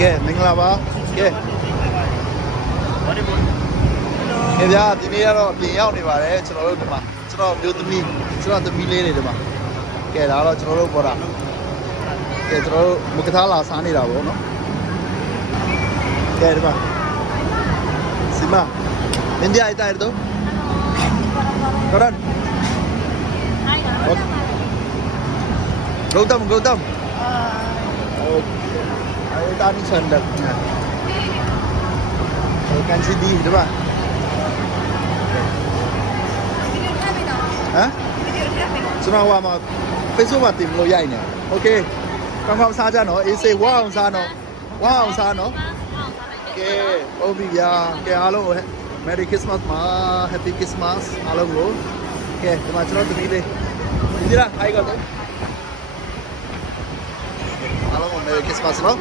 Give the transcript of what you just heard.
ကဲမင်္ဂလာပါကဲခင်ဗျာဒီနေ့ကတော့ပြင်ရောက်နေပါတယ်ကျွန်တော်တို့ဒီမှာကျွန်တော်မျိုးသမီးလေးတွေဒီမှာကဲဒါတော့ကျွန်တော်တို့ပေါ်တာကဲကျွန်တော်တို့မကထားလာစားနေတာပေါ့နော်ကဲဒီမှာစီမမင်းဒီအိုက်တိုင်းတော့ကရန်Gautam Ayo tani sandak na kan si di di ba ha suna wa ma Facebook မှာတင်လို့ရိုက်နေ Okay ကောင်းကောင်းစားကြနော်အေးစေးဝအောင်စားနော် Okay ဟုတ်ပြီဗျာကဲအားလုံးကို Merry Christmas မှာ Happy Christmas အားလုံးကိုကဲဒီမှာကျွန်တော်တမီးလေးဒီလား hi ကတော့အားလုံးကို Merry Christmas နော်